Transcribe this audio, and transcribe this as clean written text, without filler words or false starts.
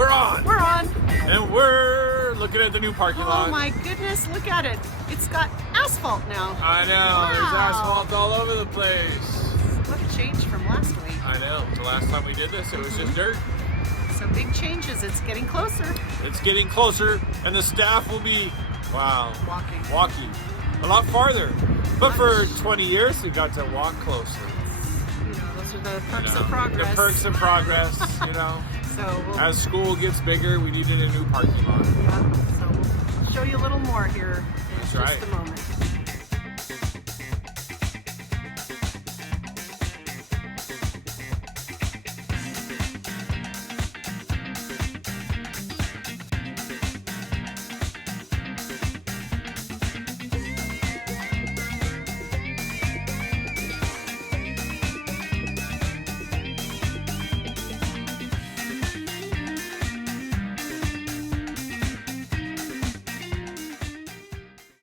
We're on. We're on. And we're looking at the new parking lot. Oh my goodness, look at it. It's got asphalt now. I know. Wow. There's asphalt all over the place. What a change from last week. I know. The last time we did this, it was just dirt. So big changes. It's getting closer. It's getting closer, and the staff will be, wow, Walking. a lot farther. But for 20 years, we got to walk closer. You know, those are the perks You know, of progress. The perks of progress, you know. So we'll, As school gets bigger, we needed a new parking lot. yeah, so we'll show you a little more here in That's just right. a moment.